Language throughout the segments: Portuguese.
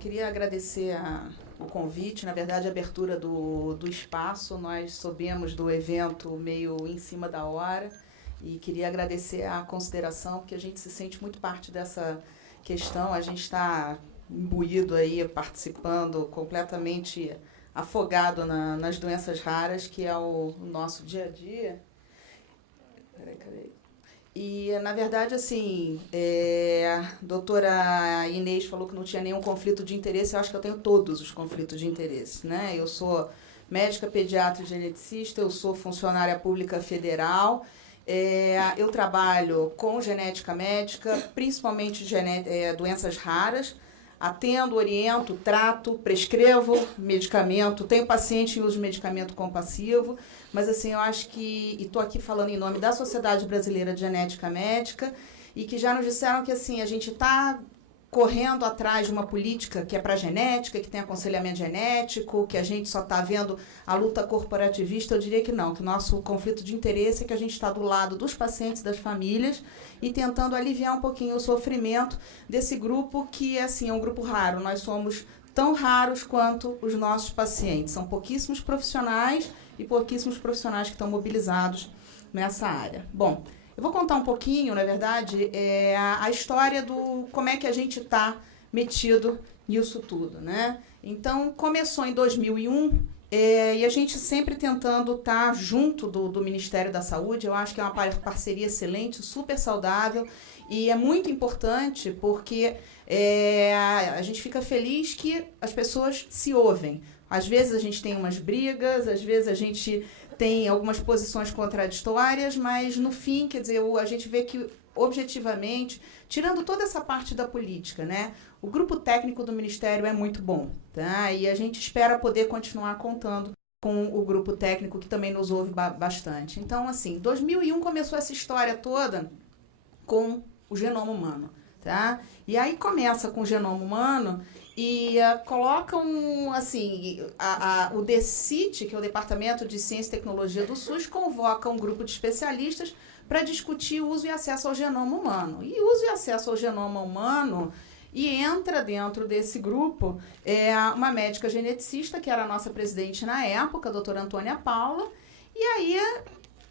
Queria agradecer o convite, na verdade, a abertura do espaço. Nós soubemos do evento meio em cima da hora e queria agradecer a consideração, porque a gente se sente muito parte dessa questão. A gente está imbuído aí, participando, completamente afogado nas doenças raras, que é o nosso dia a dia. Peraí. E, na verdade, assim, a doutora Inês falou que não tinha nenhum conflito de interesse. Eu acho que eu tenho todos os conflitos de interesse, né? Eu sou médica, pediatra e geneticista, eu sou funcionária pública federal, eu trabalho com genética médica, principalmente doenças raras, atendo, oriento, trato, prescrevo medicamento, tenho paciente em uso de medicamento compassivo, mas assim, eu acho que, e estou aqui falando em nome da Sociedade Brasileira de Genética Médica, e que já nos disseram que assim, a gente está correndo atrás de uma política que é para genética, que tem aconselhamento genético, que a gente só está vendo a luta corporativista. Eu diria que não, que o nosso conflito de interesse é que a gente está do lado dos pacientes, das famílias, e tentando aliviar um pouquinho o sofrimento desse grupo que assim, é um grupo raro. Nós somos tão raros quanto os nossos pacientes. São pouquíssimos profissionais e pouquíssimos profissionais que estão mobilizados nessa área. Bom, eu vou contar um pouquinho, na verdade, a história do como é que a gente está metido nisso tudo, né? Então, começou em 2001, e a gente sempre tentando estar junto do Ministério da Saúde. Eu acho que é uma parceria excelente, super saudável, e é muito importante porque a gente fica feliz que as pessoas se ouvem. Às vezes a gente tem umas brigas, às vezes a gente tem algumas posições contraditórias, mas no fim, quer dizer, a gente vê que objetivamente, tirando toda essa parte da política, né, o grupo técnico do Ministério é muito bom, tá? E a gente espera poder continuar contando com o grupo técnico que também nos ouve bastante. Então, assim, 2001 começou essa história toda com o genoma humano, tá? E aí começa com o genoma humano e colocam, assim, o DECIT, que é o Departamento de Ciência e Tecnologia do SUS, convoca um grupo de especialistas para discutir o uso e acesso ao genoma humano. E uso e acesso ao genoma humano, e entra dentro desse grupo uma médica geneticista, que era a nossa presidente na época, a doutora Antônia Paula, e aí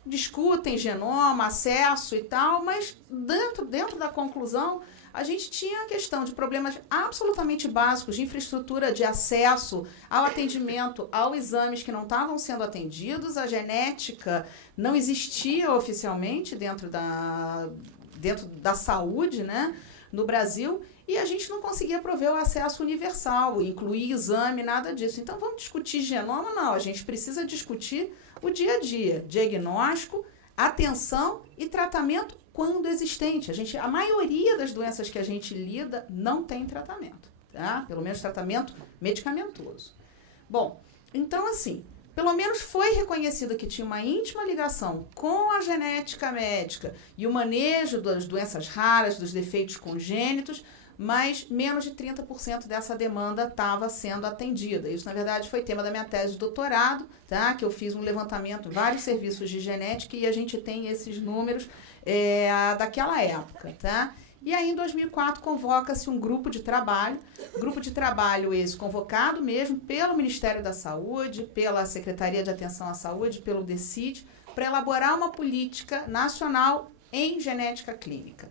discutem genoma, acesso e tal, mas dentro da conclusão, a gente tinha a questão de problemas absolutamente básicos de infraestrutura de acesso ao atendimento, aos exames que não estavam sendo atendidos, a genética não existia oficialmente dentro da saúde, né, no Brasil, e a gente não conseguia prover o acesso universal, incluir exame, nada disso. Então, vamos discutir genoma? Não, a gente precisa discutir o dia a dia, diagnóstico, atenção e tratamento quando existente. A maioria das doenças que a gente lida não tem tratamento, tá? Pelo menos tratamento medicamentoso. Bom, então assim, pelo menos foi reconhecido que tinha uma íntima ligação com a genética médica e o manejo das doenças raras, dos defeitos congênitos, mas menos de 30% dessa demanda estava sendo atendida. Isso, na verdade, foi tema da minha tese de doutorado, tá? Que eu fiz um levantamento, vários serviços de genética, e a gente tem esses números daquela época, tá? E aí, em 2004, convoca-se um grupo de trabalho esse convocado mesmo pelo Ministério da Saúde, pela Secretaria de Atenção à Saúde, pelo DECIT, para elaborar uma política nacional em genética clínica.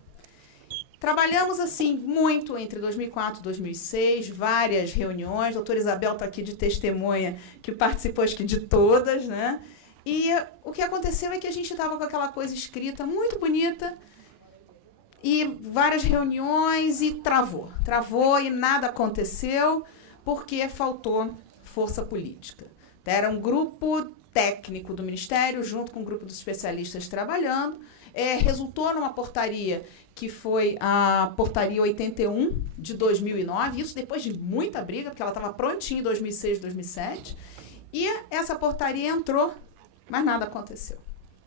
Trabalhamos, assim, muito entre 2004 e 2006, várias reuniões. A doutora Isabel está aqui de testemunha, que participou, acho que, de todas, né? E o que aconteceu é que a gente estava com aquela coisa escrita muito bonita, e várias reuniões, e travou e nada aconteceu, porque faltou força política. Era um grupo técnico do Ministério, junto com um grupo dos especialistas trabalhando, resultou numa portaria, que foi a portaria 81 de 2009, isso depois de muita briga, porque ela estava prontinha em 2006, 2007, e essa portaria entrou, mas nada aconteceu.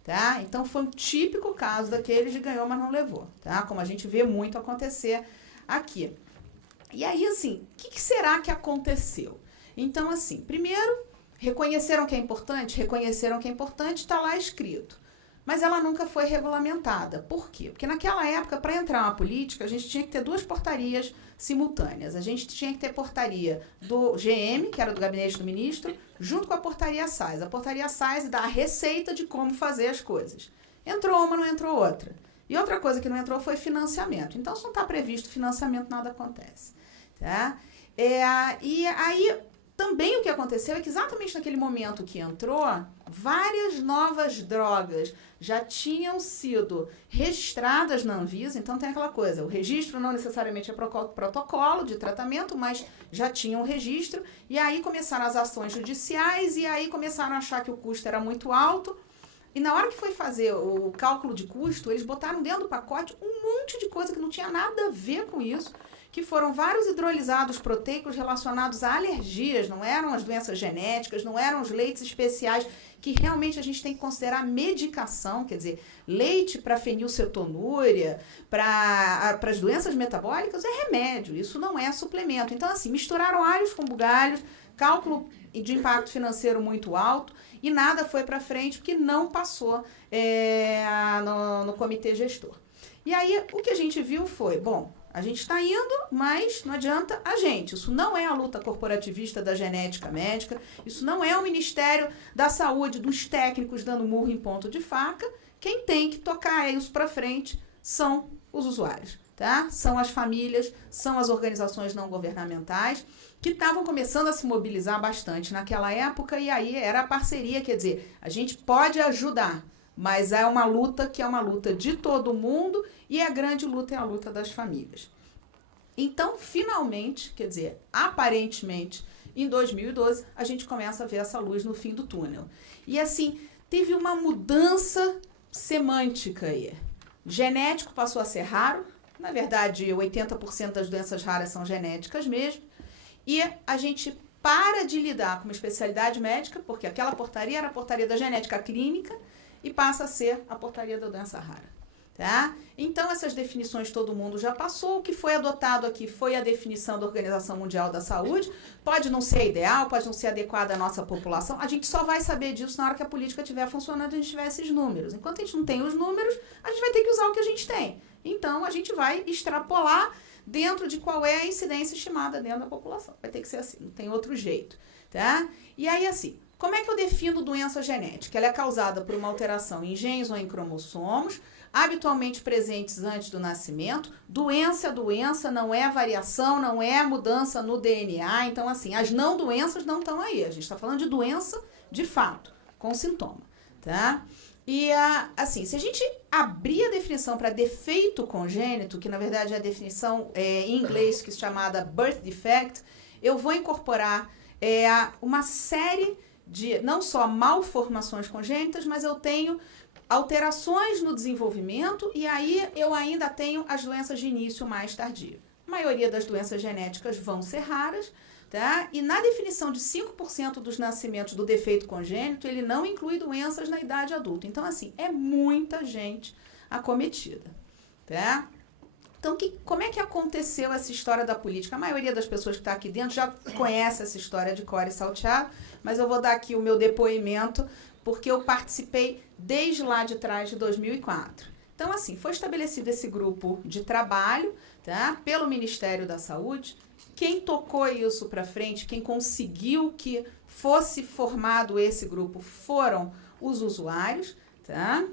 Tá? Então, foi um típico caso daqueles de ganhou, mas não levou, tá? Como a gente vê muito acontecer aqui. E aí, assim, o que será que aconteceu? Então, assim, primeiro, reconheceram que é importante? Reconheceram que é importante, está lá escrito. mas ela nunca foi regulamentada. Por quê? Porque naquela época, para entrar na política, a gente tinha que ter 2 portarias simultâneas. A gente tinha que ter portaria do GM, que era do Gabinete do Ministro, junto com a portaria SAIS. A portaria SAIS dá a receita de como fazer as coisas. Entrou uma, não entrou outra. E outra coisa que não entrou foi financiamento. Então, se não está previsto financiamento, nada acontece. Tá? E aí, também o que aconteceu é que exatamente naquele momento que entrou, várias novas drogas já tinham sido registradas na Anvisa. Então, tem aquela coisa, o registro não necessariamente é protocolo de tratamento, mas já tinha um registro. E aí começaram as ações judiciais e aí começaram a achar que o custo era muito alto. E na hora que foi fazer o cálculo de custo, eles botaram dentro do pacote um monte de coisa que não tinha nada a ver com isso, que foram vários hidrolisados proteicos relacionados a alergias, não eram as doenças genéticas, não eram os leites especiais, que realmente a gente tem que considerar medicação, quer dizer, leite para fenilcetonúria, para as doenças metabólicas é remédio, isso não é suplemento. Então, assim, misturaram alhos com bugalhos, cálculo de impacto financeiro muito alto, e nada foi para frente porque não passou no comitê gestor. E aí, o que a gente viu foi, bom, a gente está indo, mas não adianta a gente. Isso não é a luta corporativista da genética médica, isso não é o Ministério da Saúde, dos técnicos dando murro em ponto de faca. Quem tem que tocar isso para frente são os usuários, tá? São as famílias, são as organizações não governamentais, que estavam começando a se mobilizar bastante naquela época, e aí era a parceria, quer dizer, a gente pode ajudar, mas é uma luta que é uma luta de todo mundo, e a grande luta é a luta das famílias. Então, finalmente, quer dizer, aparentemente, em 2012, a gente começa a ver essa luz no fim do túnel. E assim, teve uma mudança semântica aí. Genético passou a ser raro, na verdade, 80% das doenças raras são genéticas mesmo, e a gente para de lidar com uma especialidade médica, porque aquela portaria era a portaria da genética clínica, e passa a ser a portaria da doença rara. Tá? Então, essas definições todo mundo já passou. O que foi adotado aqui foi a definição da Organização Mundial da Saúde. Pode não ser ideal, pode não ser adequada à nossa população. A gente só vai saber disso na hora que a política estiver funcionando e a gente tiver esses números. Enquanto a gente não tem os números, a gente vai ter que usar o que a gente tem. Então, a gente vai extrapolar dentro de qual é a incidência estimada dentro da população. Vai ter que ser assim, não tem outro jeito. Tá? E aí, assim, como é que eu defino doença genética? Ela é causada por uma alteração em genes ou em cromossomos, habitualmente presentes antes do nascimento. Doença é doença, não é variação, não é mudança no DNA. Então, assim, as não doenças não estão aí. A gente está falando de doença de fato, com sintoma, tá? E, assim, se a gente abrir a definição para defeito congênito, que na verdade é a definição em inglês que é chamada birth defect, eu vou incorporar uma série de, não só malformações congênitas, mas eu tenho alterações no desenvolvimento e aí eu ainda tenho as doenças de início mais tardio. A maioria das doenças genéticas vão ser raras, tá? E na definição de 5% dos nascimentos do defeito congênito, ele não inclui doenças na idade adulta. Então, assim, é muita gente acometida, tá? Então, como é que aconteceu essa história da política? A maioria das pessoas que está aqui dentro já conhece essa história de cor e salteado, mas eu vou dar aqui o meu depoimento, porque eu participei desde lá de trás, de 2004. Então, assim, foi estabelecido esse grupo de trabalho, tá, pelo Ministério da Saúde. Quem tocou isso para frente, quem conseguiu que fosse formado esse grupo foram os usuários, tá?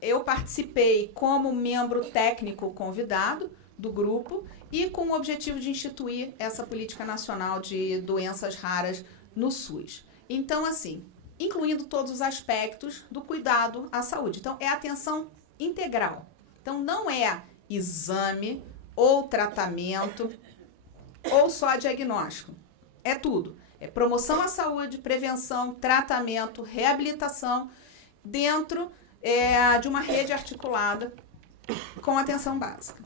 Eu participei como membro técnico convidado do grupo e com o objetivo de instituir essa política nacional de doenças raras no SUS. Então, assim, incluindo todos os aspectos do cuidado à saúde. Então, é atenção integral. Então, não é exame ou tratamento ou só diagnóstico. É tudo. É promoção à saúde, prevenção, tratamento, reabilitação dentro de uma rede articulada com atenção básica.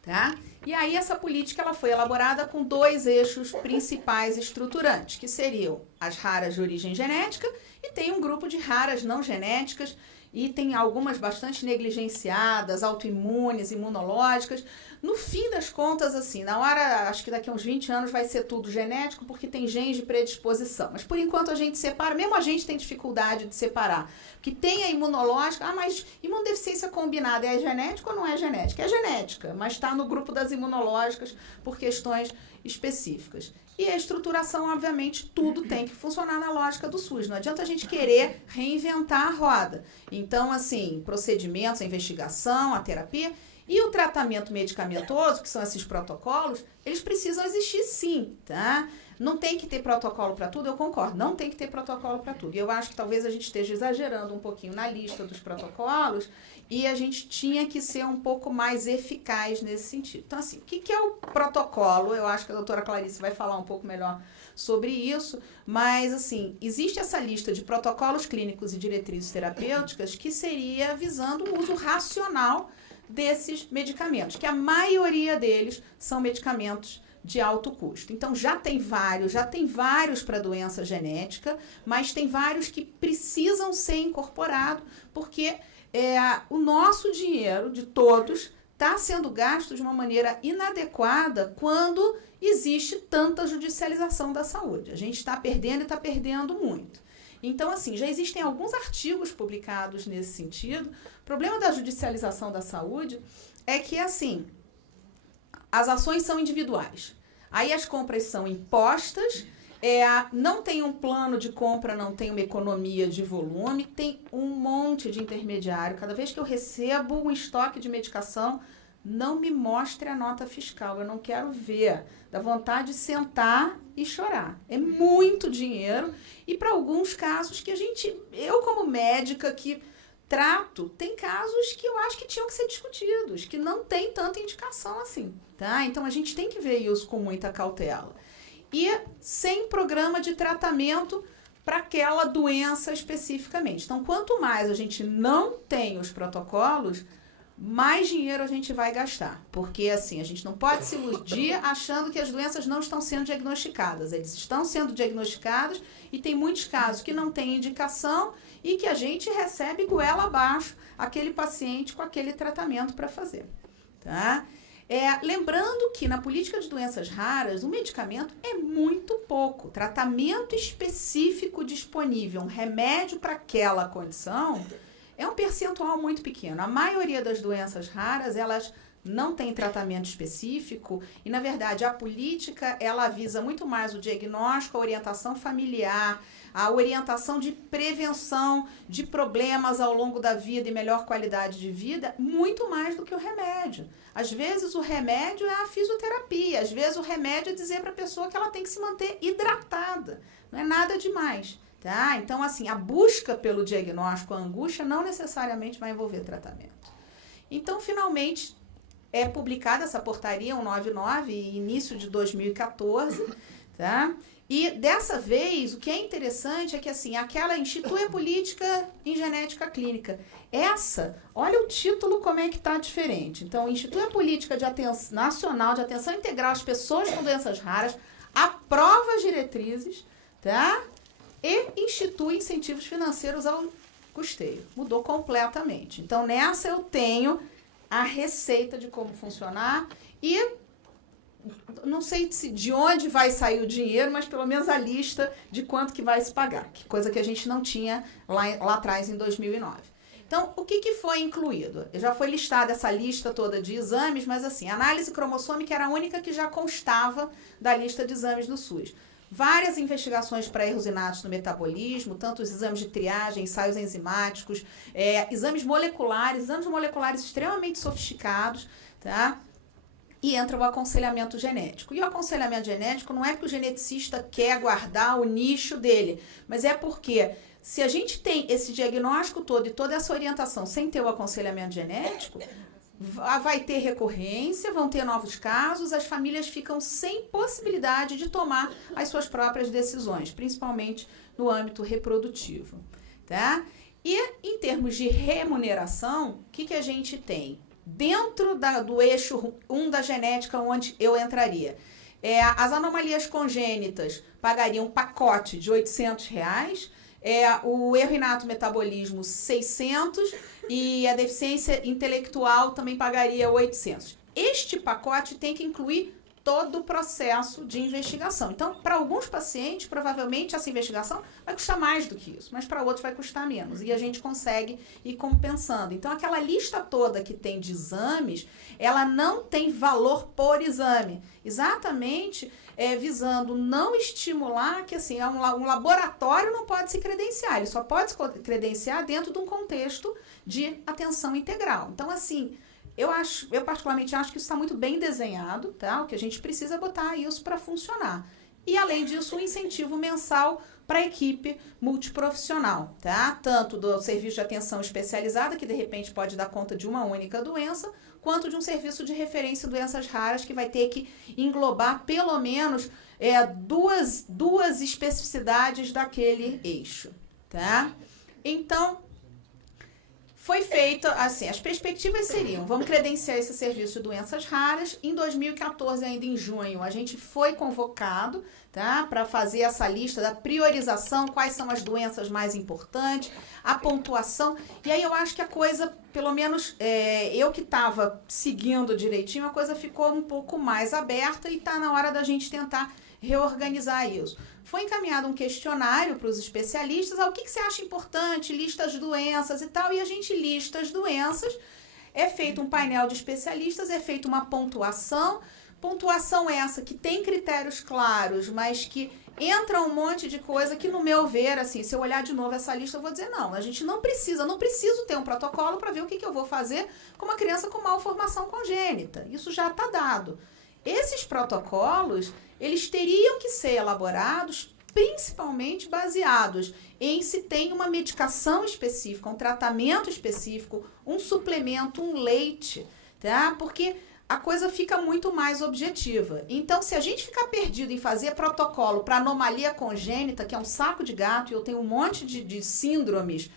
Tá? E aí essa política ela foi elaborada com 2 eixos principais estruturantes, que seriam as raras de origem genética e tem um grupo de raras não genéticas e tem algumas bastante negligenciadas, autoimunes, imunológicas, no fim das contas, assim, na hora, acho que daqui a uns 20 anos vai ser tudo genético, porque tem genes de predisposição. Mas por enquanto a gente separa, mesmo a gente tem dificuldade de separar. Porque tem a imunológica, mas imunodeficiência combinada é genética ou não é genética? É genética, mas está no grupo das imunológicas por questões específicas. E a estruturação, obviamente, tudo tem que funcionar na lógica do SUS. Não adianta a gente querer reinventar a roda. Então, assim, procedimentos, a investigação, a terapia e o tratamento medicamentoso, que são esses protocolos, eles precisam existir sim, tá? Não tem que ter protocolo para tudo, eu concordo, não tem que ter protocolo para tudo. E eu acho que talvez a gente esteja exagerando um pouquinho na lista dos protocolos e a gente tinha que ser um pouco mais eficaz nesse sentido. Então, assim, o que é o protocolo? Eu acho que a doutora Clarice vai falar um pouco melhor sobre isso, mas, assim, existe essa lista de protocolos clínicos e diretrizes terapêuticas que seria visando o uso racional desses medicamentos, que a maioria deles são medicamentos de alto custo. Então, já tem vários para doença genética, mas tem vários que precisam ser incorporados, porque o nosso dinheiro, de todos, está sendo gasto de uma maneira inadequada quando existe tanta judicialização da saúde. A gente está perdendo e está perdendo muito. Então, assim, já existem alguns artigos publicados nesse sentido. O problema da judicialização da saúde é que, assim, as ações são individuais. Aí as compras são impostas, não tem um plano de compra, não tem uma economia de volume, tem um monte de intermediário. Cada vez que eu recebo um estoque de medicação, não me mostre a nota fiscal, eu não quero ver. Dá vontade de sentar e chorar. É muito dinheiro e para alguns casos que eu como médica que trato, tem casos que eu acho que tinham que ser discutidos, que não tem tanta indicação assim, tá? Então a gente tem que ver isso com muita cautela. E sem programa de tratamento para aquela doença especificamente. Então, quanto mais a gente não tem os protocolos, mais dinheiro a gente vai gastar. Porque, assim, a gente não pode se iludir achando que as doenças não estão sendo diagnosticadas. Eles estão sendo diagnosticados e tem muitos casos que não têm indicação e que a gente recebe goela abaixo aquele paciente com aquele tratamento para fazer, tá? Lembrando que na política de doenças raras, o medicamento é muito pouco. Tratamento específico disponível, um remédio para aquela condição, é um percentual muito pequeno. A maioria das doenças raras, elas não têm tratamento específico e, na verdade, a política, ela visa muito mais o diagnóstico, a orientação familiar, a orientação de prevenção de problemas ao longo da vida e melhor qualidade de vida, muito mais do que o remédio. Às vezes o remédio é a fisioterapia, às vezes o remédio é dizer para a pessoa que ela tem que se manter hidratada, não é nada demais, tá? Então, assim, a busca pelo diagnóstico, a angústia, não necessariamente vai envolver tratamento. Então, finalmente, é publicada essa portaria 199, início de 2014, tá? E dessa vez, o que é interessante é que, assim, aquela institui a política em genética clínica. Essa, olha o título como é que está diferente. Então, institui a política nacional de atenção integral às pessoas com doenças raras, aprova as diretrizes, tá? E institui incentivos financeiros ao custeio. Mudou completamente. Então, nessa eu tenho a receita de como funcionar e não sei de onde vai sair o dinheiro, mas pelo menos a lista de quanto que vai se pagar, que coisa que a gente não tinha lá atrás em 2009. Então, o que foi incluído? Já foi listada essa lista toda de exames, mas assim, a análise cromossômica era a única que já constava da lista de exames do SUS. Várias investigações para erros inatos no metabolismo, tanto os exames de triagem, ensaios enzimáticos, exames moleculares extremamente sofisticados, tá? E entra o aconselhamento genético. E o aconselhamento genético não é porque o geneticista quer guardar o nicho dele, mas é porque se a gente tem esse diagnóstico todo e toda essa orientação sem ter o aconselhamento genético, vai ter recorrência, vão ter novos casos, as famílias ficam sem possibilidade de tomar as suas próprias decisões, principalmente no âmbito reprodutivo, tá? E em termos de remuneração, o que a gente tem? Dentro do eixo 1 da genética, onde eu entraria, as anomalias congênitas pagariam um pacote de R$800, o erro inato metabolismo 600 e a deficiência intelectual também pagaria 800. este pacote tem que incluir todo o processo de investigação. Então, para alguns pacientes, provavelmente essa investigação vai custar mais do que isso, mas para outros vai custar menos. E a gente consegue ir compensando. Então, aquela lista toda que tem de exames, ela não tem valor por exame. Exatamente visando não estimular que assim, um laboratório não pode se credenciar. Ele só pode se credenciar dentro de um contexto de atenção integral. Então, assim, eu particularmente acho que isso está muito bem desenhado, tá? O que a gente precisa é botar isso para funcionar. E, além disso, um incentivo mensal para a equipe multiprofissional, tá? Tanto do serviço de atenção especializada, que de repente pode dar conta de uma única doença, quanto de um serviço de referência em doenças raras, que vai ter que englobar pelo menos duas especificidades daquele eixo, tá? Então, foi feita, assim, as perspectivas seriam, vamos credenciar esse serviço de doenças raras. Em 2014, ainda em junho, a gente foi convocado, tá, para fazer essa lista da priorização, quais são as doenças mais importantes, a pontuação. E aí eu acho que a coisa, pelo menos eu que estava seguindo direitinho, a coisa ficou um pouco mais aberta e está na hora da gente tentar reorganizar isso. Foi encaminhado um questionário para os especialistas, o que você acha importante, lista as doenças e tal, e a gente lista as doenças, é feito um painel de especialistas, é feita uma pontuação essa que tem critérios claros, mas que entra um monte de coisa que, no meu ver, assim, se eu olhar de novo essa lista, eu vou dizer, não, a gente não preciso ter um protocolo para ver o que eu vou fazer com uma criança com malformação congênita. Isso já está dado. Esses protocolos, eles teriam que ser elaborados principalmente baseados em se tem uma medicação específica, um tratamento específico, um suplemento, um leite, tá? Porque a coisa fica muito mais objetiva. Então, se a gente ficar perdido em fazer protocolo para anomalia congênita, que é um saco de gato, e eu tenho um monte de síndromes,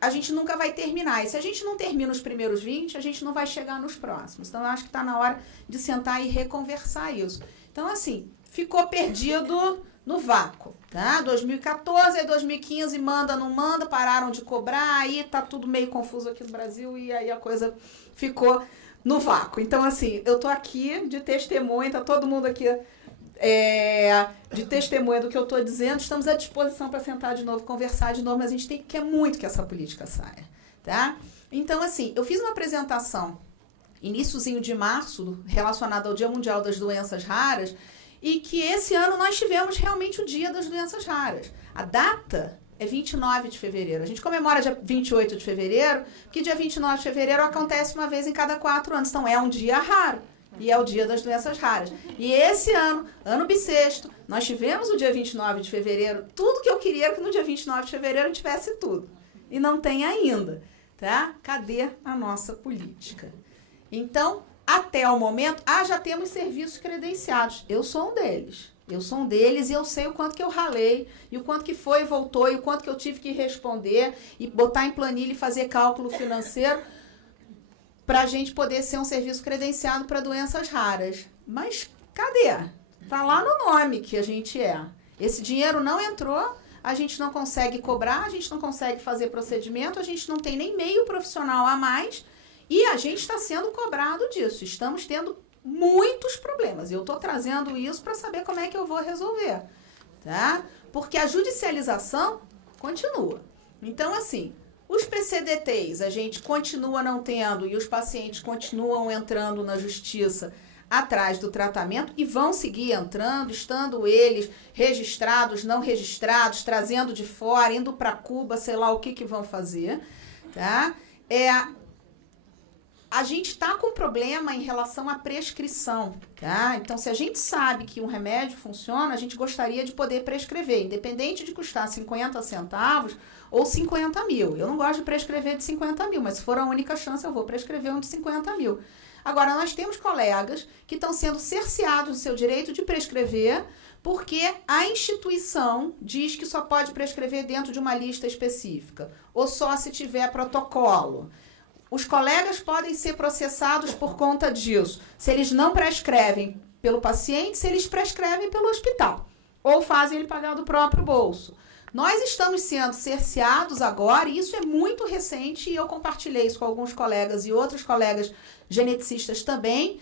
a gente nunca vai terminar. E se a gente não termina os primeiros 20, a gente não vai chegar nos próximos. Então, eu acho que está na hora de sentar e reconversar isso. Então, assim, ficou perdido no vácuo, tá? 2014, aí 2015, manda, não manda, pararam de cobrar, aí tá tudo meio confuso aqui no Brasil e aí a coisa ficou no vácuo. Então, assim, eu tô aqui de testemunha, tá todo mundo aqui de testemunha do que eu tô dizendo, estamos à disposição para sentar de novo, conversar de novo, mas a gente quer muito que essa política saia, tá? Então, assim, eu fiz uma apresentação iniciozinho de março, relacionada ao Dia Mundial das Doenças Raras, e que esse ano nós tivemos realmente o Dia das Doenças Raras. A data é 29 de fevereiro. A gente comemora dia 28 de fevereiro, porque dia 29 de fevereiro acontece uma vez em cada 4 anos. Então, é um dia raro. E é o Dia das Doenças Raras. E esse ano, ano bissexto, nós tivemos o dia 29 de fevereiro. Tudo que eu queria era que no dia 29 de fevereiro tivesse tudo. E não tem ainda, tá? Cadê a nossa política? Então, até o momento, já temos serviços credenciados. Eu sou um deles. E eu sei o quanto que eu ralei, e o quanto que foi e voltou, e o quanto que eu tive que responder, e botar em planilha e fazer cálculo financeiro para a gente poder ser um serviço credenciado para doenças raras. Mas cadê? Tá lá no nome que a gente é. Esse dinheiro não entrou, a gente não consegue cobrar, a gente não consegue fazer procedimento, a gente não tem nem meio profissional a mais, e a gente está sendo cobrado disso. Estamos tendo muitos problemas. Eu estou trazendo isso para saber como é que eu vou resolver, tá? Porque a judicialização continua. Então, assim, os PCDTs a gente continua não tendo e os pacientes continuam entrando na justiça atrás do tratamento e vão seguir entrando, estando eles registrados, não registrados, trazendo de fora, indo para Cuba, sei lá o que vão fazer, tá? A gente está com problema em relação à prescrição, tá? Então, se a gente sabe que um remédio funciona, a gente gostaria de poder prescrever, independente de custar 50 centavos ou 50 mil. Eu não gosto de prescrever de 50 mil, mas se for a única chance, eu vou prescrever um de 50 mil. Agora, nós temos colegas que estão sendo cerceados do seu direito de prescrever porque a instituição diz que só pode prescrever dentro de uma lista específica, ou só se tiver protocolo. Os colegas podem ser processados por conta disso, se eles não prescrevem pelo paciente, se eles prescrevem pelo hospital, ou fazem ele pagar do próprio bolso. Nós estamos sendo cerceados agora, e isso é muito recente, e eu compartilhei isso com alguns colegas e outros colegas geneticistas também.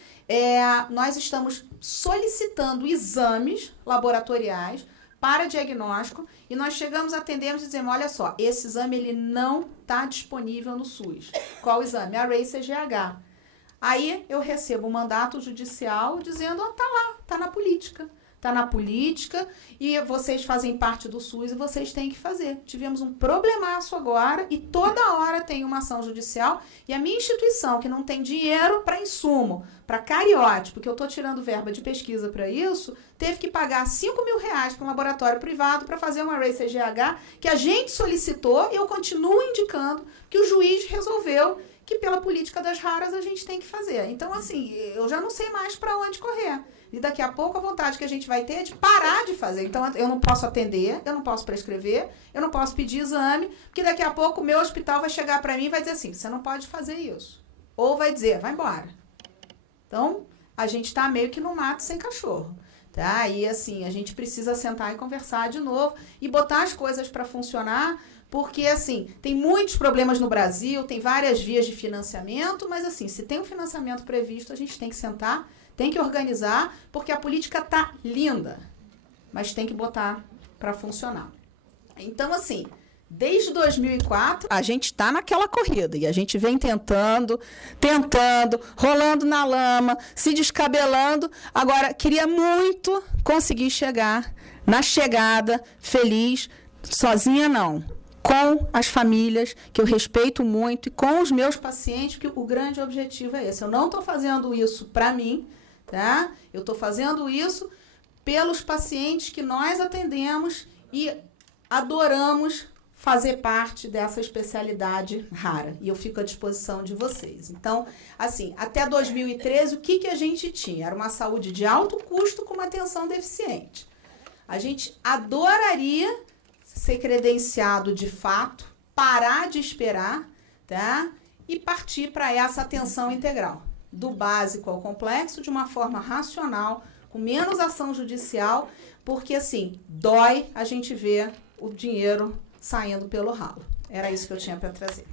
Nós estamos solicitando exames laboratoriais para diagnóstico, e nós chegamos, atendemos e dizemos, olha só, esse exame ele não está disponível no SUS. Qual exame? Array CGH. Aí eu recebo um mandato judicial dizendo, tá lá, tá na política. Está na política e vocês fazem parte do SUS e vocês têm que fazer. Tivemos um problemaço agora e toda hora tem uma ação judicial, e a minha instituição, que não tem dinheiro para insumo, para cariótipo, porque eu estou tirando verba de pesquisa para isso, teve que pagar R$5.000 para um laboratório privado para fazer um array CGH que a gente solicitou, e eu continuo indicando que o juiz resolveu que pela política das raras a gente tem que fazer. Então, assim, eu já não sei mais para onde correr. E daqui a pouco a vontade que a gente vai ter é de parar de fazer. Então, eu não posso atender, eu não posso prescrever, eu não posso pedir exame, porque daqui a pouco o meu hospital vai chegar para mim e vai dizer assim, você não pode fazer isso. Ou vai dizer, vai embora. Então, a gente está meio que no mato sem cachorro. Tá? E assim, a gente precisa sentar e conversar de novo e botar as coisas para funcionar, porque assim, tem muitos problemas no Brasil, tem várias vias de financiamento, mas assim, se tem um financiamento previsto, a gente tem que sentar, tem que organizar, porque a política tá linda, mas tem que botar para funcionar. Então, assim, desde 2004, a gente está naquela corrida e a gente vem tentando, rolando na lama, se descabelando. Agora, queria muito conseguir chegar na chegada feliz, sozinha não, com as famílias, que eu respeito muito, e com os meus pacientes, porque o grande objetivo é esse. Eu não estou fazendo isso para mim, tá? Eu estou fazendo isso pelos pacientes que nós atendemos e adoramos fazer parte dessa especialidade rara. E eu fico à disposição de vocês. Então, assim, até 2013, o que a gente tinha? Era uma saúde de alto custo com uma atenção deficiente. A gente adoraria ser credenciado de fato, parar de esperar, tá? E partir para essa atenção integral, do básico ao complexo, de uma forma racional, com menos ação judicial, porque, assim, dói a gente ver o dinheiro saindo pelo ralo. Era isso que eu tinha para trazer.